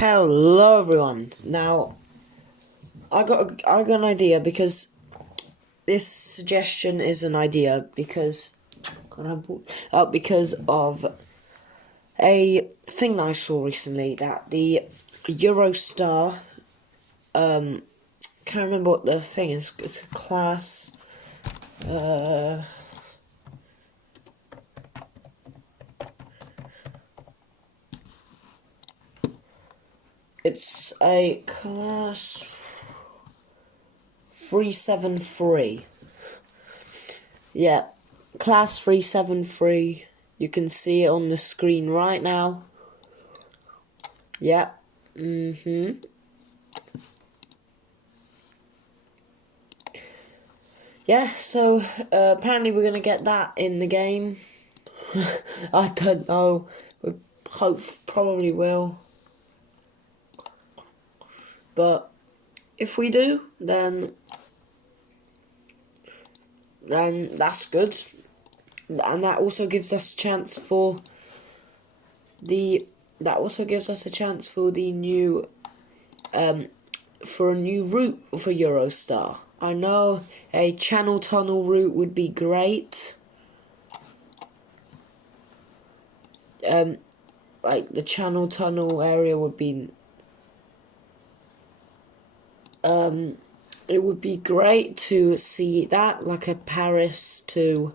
Hello everyone. Now, I got an idea because this suggestion is an idea because of a thing I saw recently that the Eurostar can't remember what the thing is. It's a class. It's a class 373. Yeah, class 373. You can see it on the screen right now. Yeah. Yeah, so apparently we're gonna get that in the game. I don't know. We probably will. But if we do, then that's good. And that also gives us a chance for the new for a new route for Eurostar. I know a Channel Tunnel route would be great. Like the Channel Tunnel area would be it would be great to see that, like a Paris to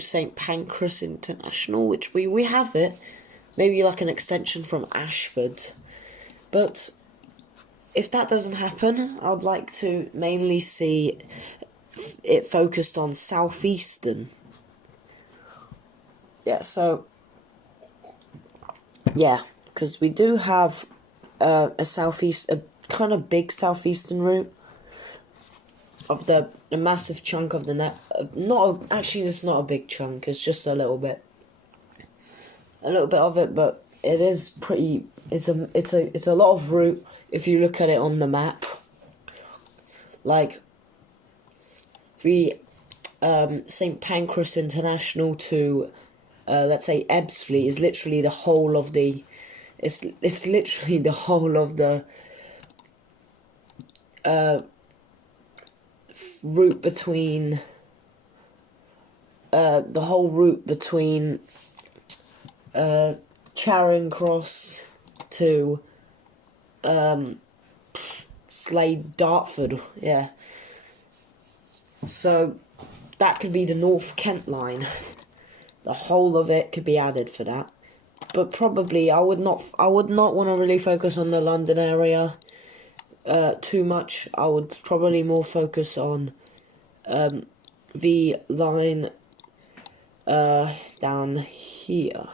St. Pancras International, which we have it. Maybe like an extension from Ashford. But if that doesn't happen, I'd like to mainly see it focused on Southeastern. Yeah, so yeah, because we do have a kind of big Southeastern route of a massive chunk of the net. It's not a big chunk. It's just a little bit of it, but it is pretty. It's a lot of route if you look at it on the map. Like the St. Pancras International to let's say Ebbsfleet is literally the whole of the. It's literally the whole of the route between Charing Cross to Slade Dartford. Yeah, so that could be the North Kent line. The whole of it could be added for that. But probably I would not want to really focus on the London area too much. I would probably more focus on the line down here.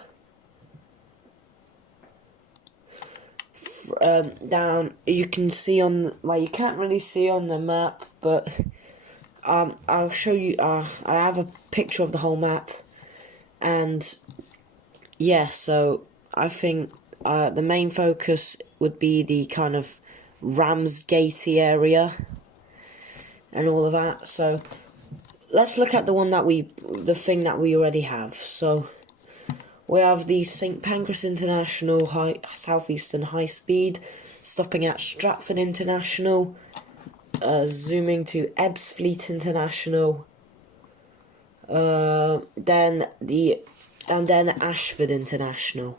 Down, you can see on, well, you can't really see on the map, but I'll show you. I have a picture of the whole map, and yeah, so I think the main focus would be the kind of Ramsgate area and all of that. So let's look at the thing that we already have. So we have the St. Pancras International Southeastern High Speed, stopping at Stratford International, zooming to Ebbsfleet International, then Ashford International.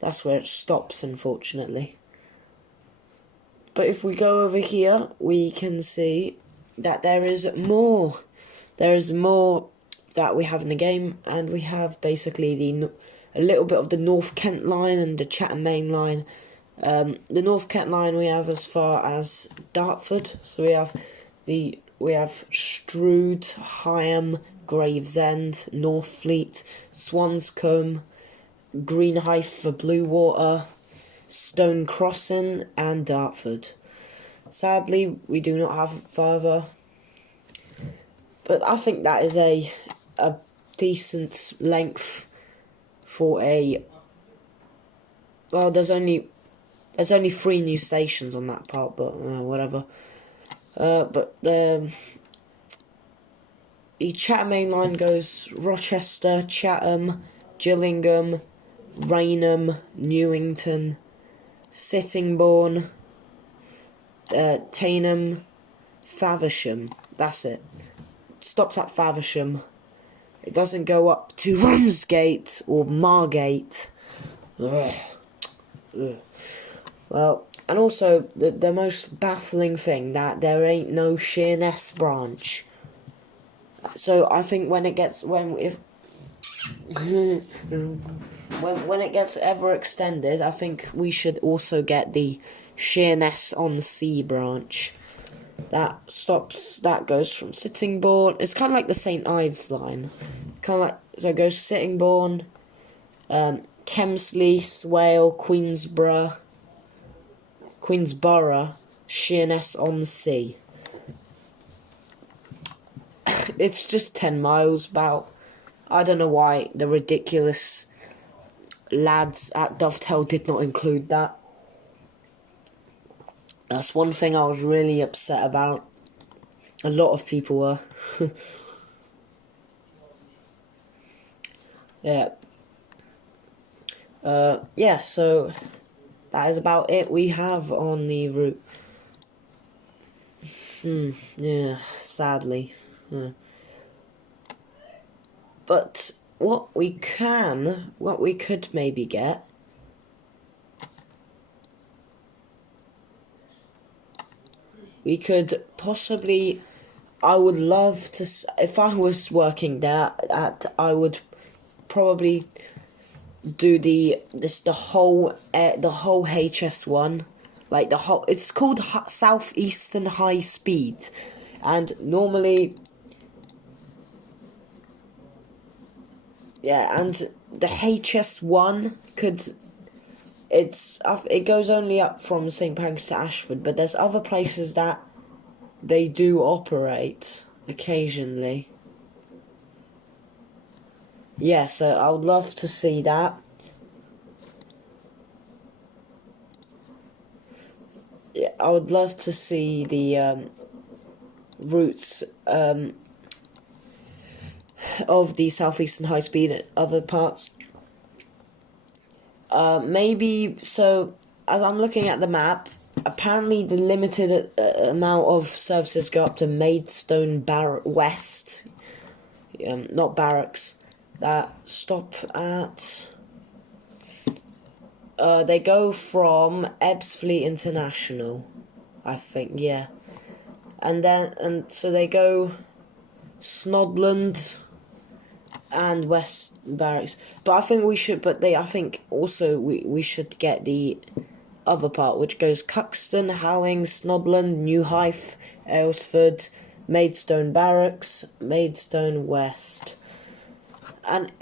That's where it stops, unfortunately. But if we go over here, we can see that there is more. There is more that we have in the game, and we have basically a little bit of the North Kent line and the Chatham Main line. The North Kent line we have as far as Dartford. So we have Strood, Higham, Gravesend, Northfleet, Swanscombe, Greenhithe for Bluewater, Stone Crossing, and Dartford. Sadly, we do not have further, but I think that is a decent length for a. Well, there's only 3 new stations on that part, but whatever. But the Chatham Main Line goes Rochester, Chatham, Gillingham, Rainham, Newington, Sittingbourne, Tainham, Faversham. That's it. Stops at Faversham. It doesn't go up to Ramsgate or Margate. Ugh. Ugh. Well, and also the most baffling thing that there ain't no Sheerness branch. So I think when it gets when it gets ever extended, I think we should also get the Sheerness-on-Sea branch. That goes from Sittingbourne. It's kind of like the St Ives line. Kind of like, so it goes Sittingbourne, Kemsley, Swale, Queensborough, Sheerness-on-Sea. It's just 10 miles about. I don't know why the ridiculous lads at Dovetail did not include that. That's one thing I was really upset about. A lot of people were. Yeah. Yeah, so that is about it we have on the route. Yeah, sadly. But what we could maybe get, we could possibly, I would love to, if I was working there, I would probably do the whole HS1, like the whole, it's called Southeastern High Speed, and normally, yeah, and the HS1 it goes only up from St Pancras to Ashford, but there's other places that they do operate occasionally. Yeah, so I would love to see that. Yeah, I would love to see the routes of the Southeastern High Speed at other parts. Maybe, so, as I'm looking at the map, apparently the limited amount of services go up to Maidstone West, not Barracks, that stop at, they go from Ebbsfleet International, I think, yeah, and so they go Snodland and West Barracks, but I think we should. I think also we should get the other part, which goes Cuxton, Halling, Snodland, New Hythe, Aylesford, Maidstone Barracks, Maidstone West, and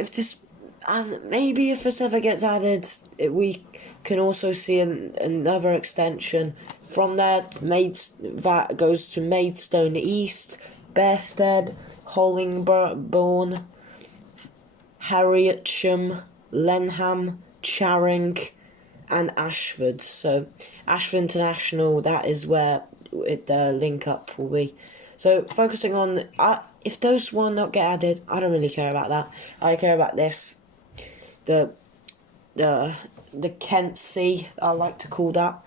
maybe if this ever gets added, we can also see another extension from there. That goes to Maidstone East, Bearsted, Hollingbourne, Harrietsham, Lenham, Charing, and Ashford. So Ashford International, that is where the link up will be. So focusing on if those will not get added, I don't really care about that. I care about this, the Kent Sea, I like to call that,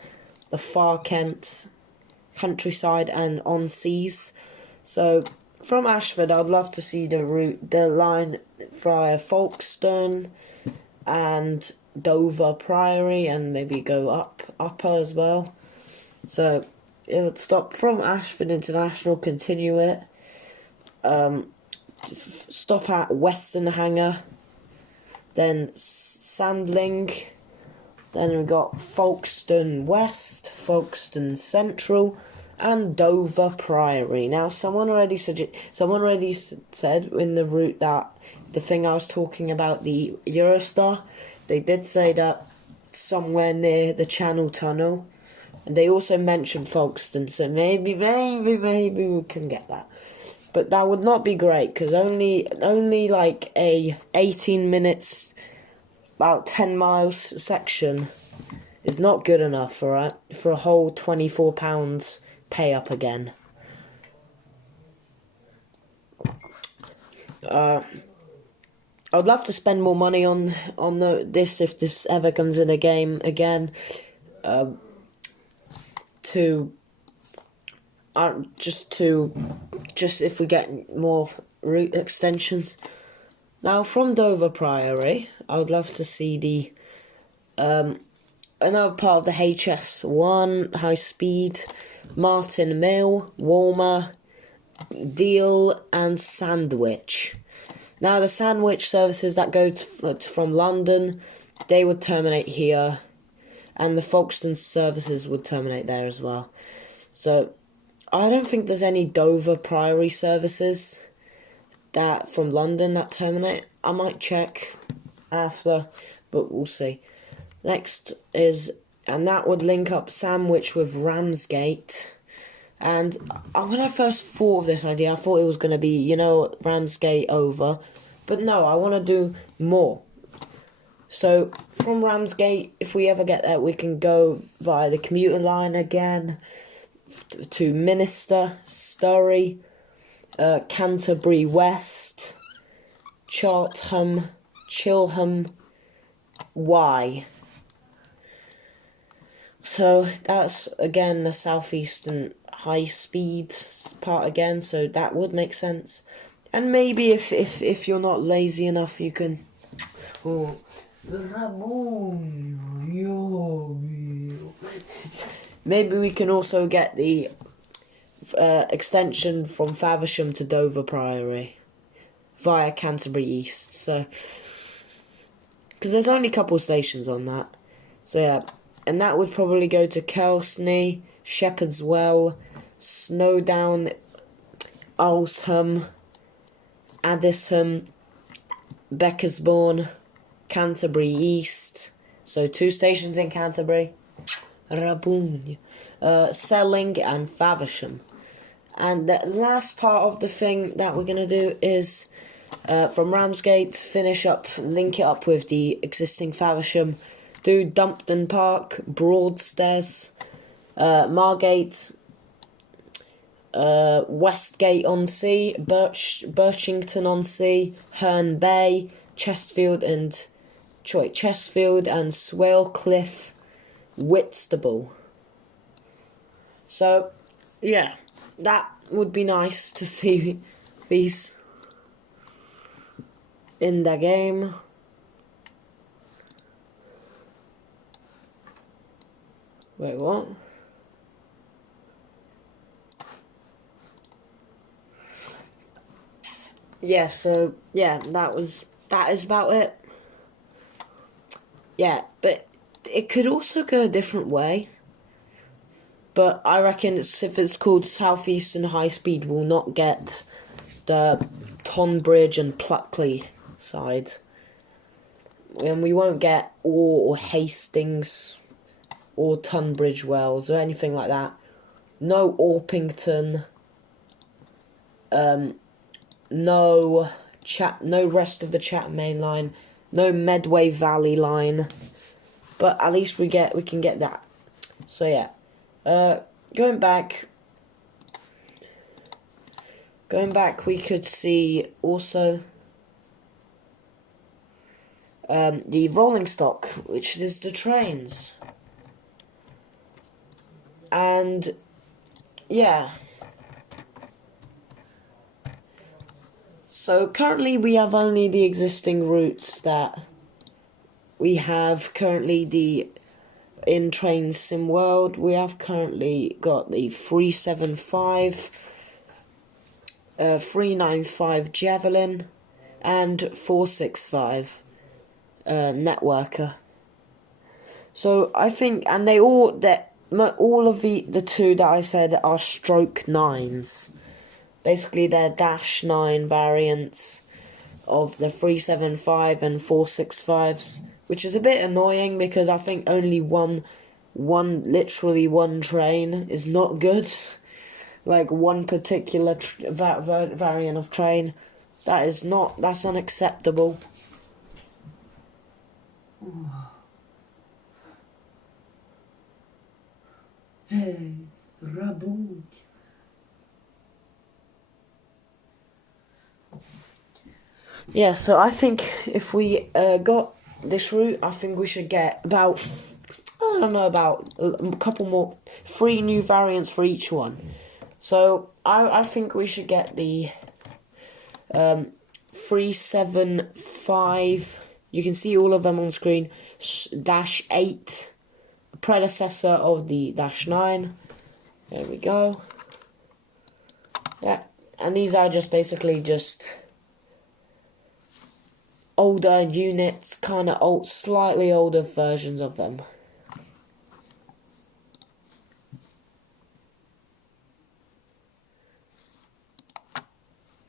the far Kent countryside and on seas. So from Ashford, I'd love to see the line via Folkestone and Dover Priory, and maybe go upper as well. So it would stop from Ashford International, continue it, stop at Western Hangar, then Sandling, then we've got Folkestone West, Folkestone Central, and Dover Priory. Now, someone already said in the route that the thing I was talking about, the Eurostar, they did say that somewhere near the Channel Tunnel, and they also mentioned Folkestone, so maybe we can get that. But that would not be great, because only like a 18 minutes, about 10 miles section is not good enough for a whole £24 pay up again. I would love to spend more money on this if this ever comes in a game again. To just if we get more route extensions. Now from Dover Priory, I would love to see the another part of the HS1 high speed, Martin Mill, Walmer, Deal, and Sandwich. Now the Sandwich services that go from London, they would terminate here, and the Folkestone services would terminate there as well. So I don't think there's any Dover Priory services that from London that terminate. I might check after, but we'll see. Next is, and that would link up Sandwich with Ramsgate. And when I first thought of this idea, I thought it was going to be, Ramsgate over. But no, I want to do more. So, from Ramsgate, if we ever get there, we can go via the commuter line again to Minster, Surrey, Canterbury West, Chartham, Chilham, Y. So that's again the Southeastern high speed part again, so that would make sense. And maybe if you're not lazy enough, you can. Maybe we can also get the extension from Faversham to Dover Priory via Canterbury East. So, because there's only a couple stations on that. So yeah, and that would probably go to Kelsney, Shepherd's Well, Snowdown, Alsham, Addisham, Beckersbourne, Canterbury East. So 2 stations in Canterbury. Raboon. Selling and Faversham. And the last part of the thing that we're going to do is from Ramsgate, link it up with the existing Faversham, do Dumpton Park, Broadstairs, Margate, Westgate-on-Sea, Birchington-on-Sea, Herne Bay, Chestfield and Swalcliffe, Whitstable. So, yeah, that would be nice to see these in the game. Wait, what? Yeah, so, yeah, that is about it. Yeah, but it could also go a different way. But I reckon if it's called Southeastern High Speed, we'll not get the Tonbridge and Pluckley side. And we won't get or Hastings or Tunbridge Wells or anything like that. No Orpington. No rest of the Chatham Main Line. No Medway Valley Line. But at least we can get that. So yeah. Going back, we could see also the rolling stock, which is the trains. And, yeah. So, currently we have only the existing routes that we have currently in Train Sim World. We have currently got the 375, 395 Javelin, and 465 Networker. So I think, and all of the 2 that I said are stroke 9s. Basically, they're dash 9 variants of the 375 and 465s. Which is a bit annoying because I think only literally one train is not good. Like one particular variant of train. That's unacceptable. Hey, Rabook. Yeah, so I think if we got this route, I think we should get about, I don't know, about a couple more, 3 new variants for each one. So I think we should get the 375. You can see all of them on screen. -8, predecessor of the -9. There we go. Yeah, and these are just basically just older units, kind of old, slightly older versions of them.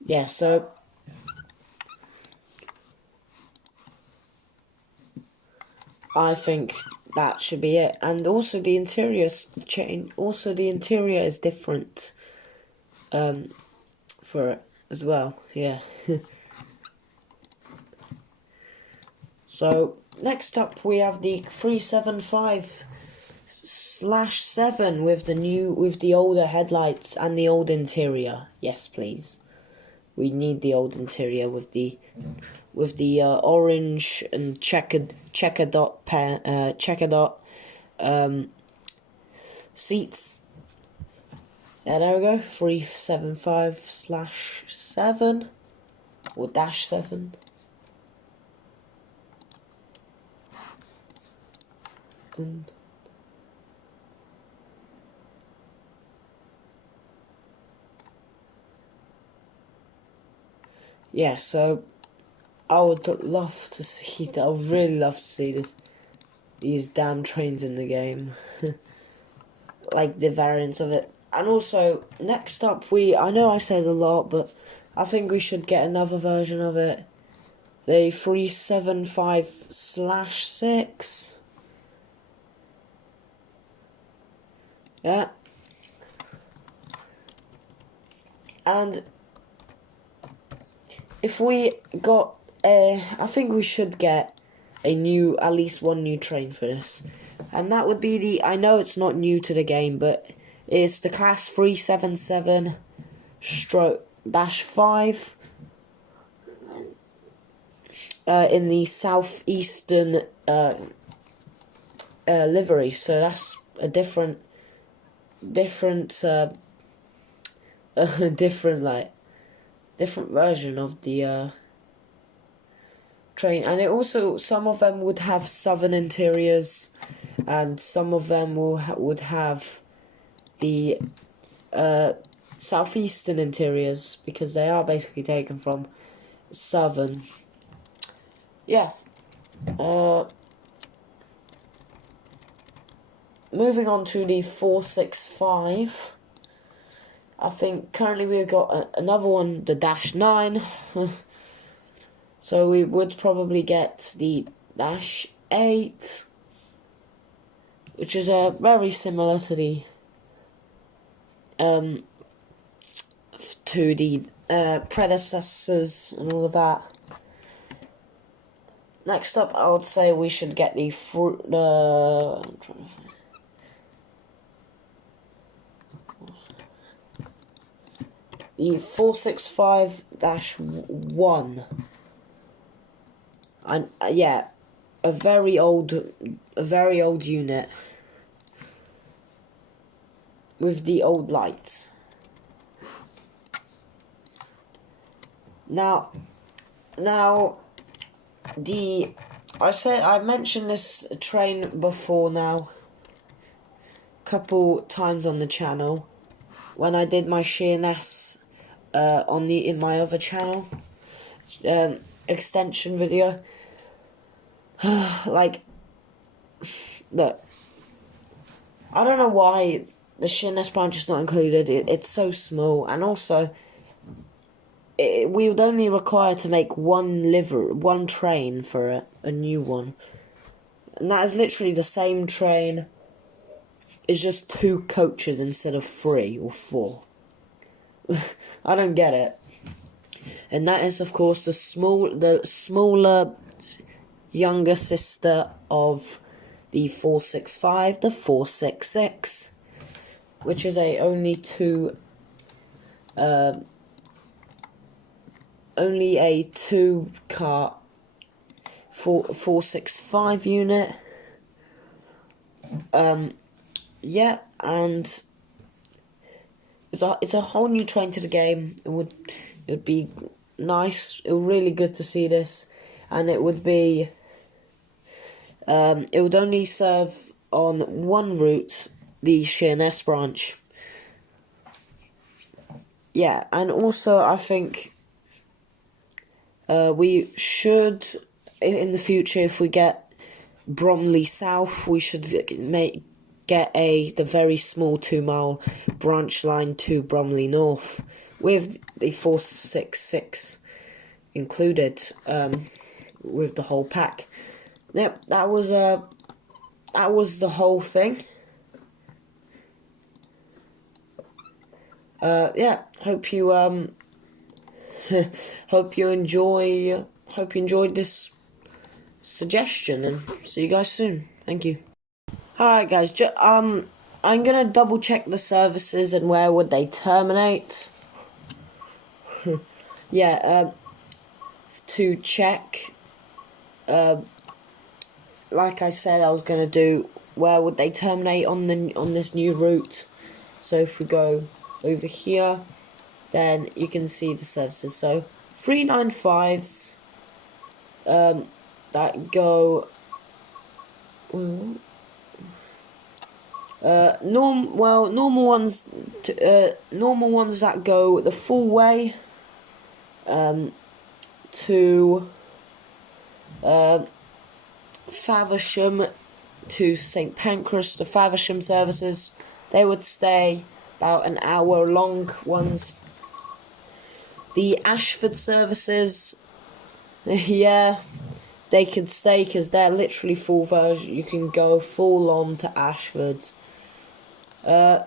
Yeah, so I think that should be it. And also the interior's change. Also the interior is different for it as well. Yeah. So next up we have the 375/7 with the older headlights and the old interior. Yes, please. We need the old interior with the orange and checker dot seats. Yeah, there we go. 375/7 or -7. Yeah, so I would love to see that. I would really love to see these damn trains in the game. Like the variants of it. And also, next up I know I said a lot, but I think we should get another version of it. The 375/6. Yeah. And if we got I think we should get at least one new train for this. And that would be I know it's not new to the game, but it's the class 377/-5 in the Southeastern livery. So that's a different different version of the train. And it also, some of them would have southern interiors, and some of them would have the southeastern interiors, because they are basically taken from southern. Yeah. Moving on to the 465. I think currently we've got another one, the -9. So we would probably get the -8, which is very similar to the predecessors and all of that. Next up, I would say we should get the the 465-1. And yeah, a very old unit with the old lights. Now I mentioned this train before now, couple times on the channel, when I did my Sheerness in my other channel extension video. Like, look, I don't know why the Sheerness branch is not included. It's so small, and also we would only require to make one train for a new one, and that is literally the same train. It's just 2 coaches instead of 3 or 4. I don't get it. And that is, of course, the smaller, younger sister of the 465, the 466, which is only 2 only a 2-car 465 unit. Yeah, and it's a whole new train to the game. It would be nice. It would really good to see this, and it would be it would only serve on one route, the Sheerness branch. Yeah, and also I think we should, in the future, if we get Bromley South, we should get the very small 2-mile branch line to Bromley North with the 466 included, with the whole pack. Yep, that was the whole thing. Yeah, hope you enjoyed this suggestion, and see you guys soon. Thank you. Alright guys, I'm gonna double check the services and where would they terminate. Yeah, to check, like I said I was gonna do, where would they terminate on this new route. So if we go over here, then you can see the services. So 395s that go normal ones that go the full way to Faversham to St Pancras. The Faversham services, they would stay about an hour long ones. The Ashford services, yeah, they could stay because they're literally full version. You can go full on to Ashford. The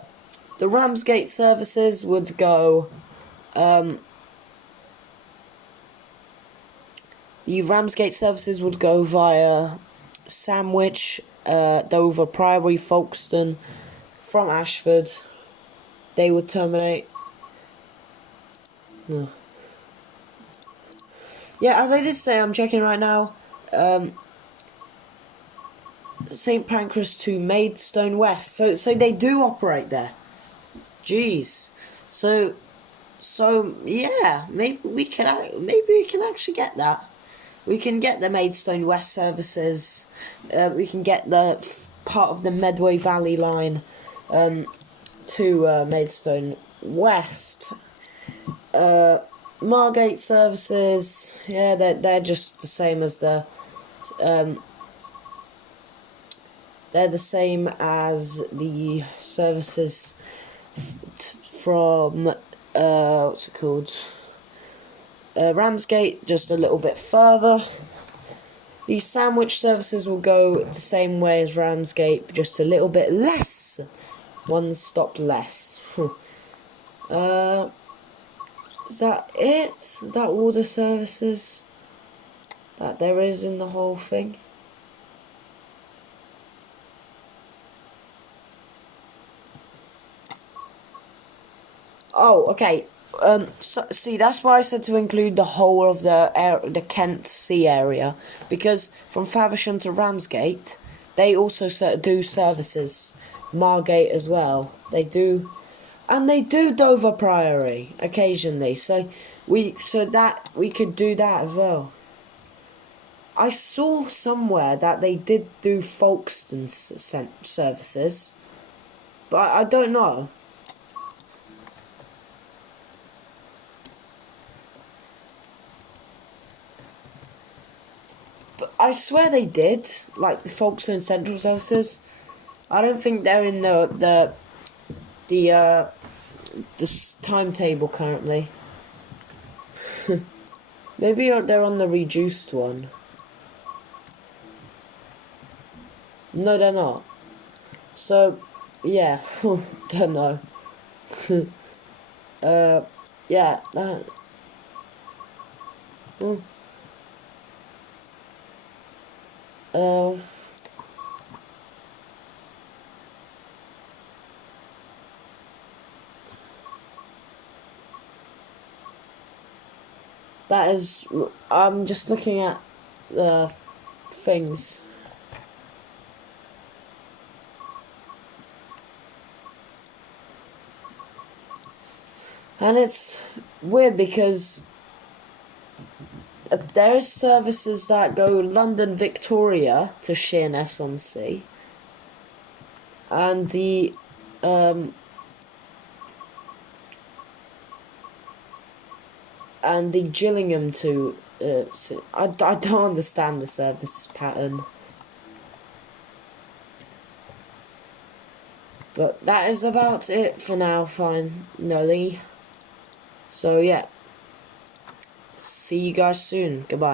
Ramsgate services would go. The Ramsgate services would go via Sandwich, Dover, Priory, Folkestone, from Ashford. They would terminate. Yeah, as I did say, I'm checking right now. St Pancras to Maidstone West. So they do operate there. Jeez. So yeah, maybe we can actually get that. We can get the Maidstone West services. We can get the part of the Medway Valley line to Maidstone West. Margate services, yeah, they're just the same as the they're the same as the services from what's it called? Ramsgate, just a little bit further. The Sandwich services will go the same way as Ramsgate, but just a little bit less. One stop less. Is that it? Is that all the services that there is in the whole thing? Oh, okay. So, see, that's why I said to include the whole of the Kent Sea area, because from Faversham to Ramsgate, they also do services. Margate as well. They do, and they do Dover Priory occasionally. So we could do that as well. I saw somewhere that they did do Folkestone services, but I don't know. But I swear they did, like the Folkestone Central services. I don't think they're in the timetable currently. Maybe they're on the reduced one. No, they're not. So, yeah, don't know. Yeah, that. That is, I'm just looking at the things. And it's weird because there is services that go London Victoria to Sheerness-on-Sea, and the Gillingham to. I don't understand the service pattern. But that is about it for now, finally. So yeah, see you guys soon. Goodbye.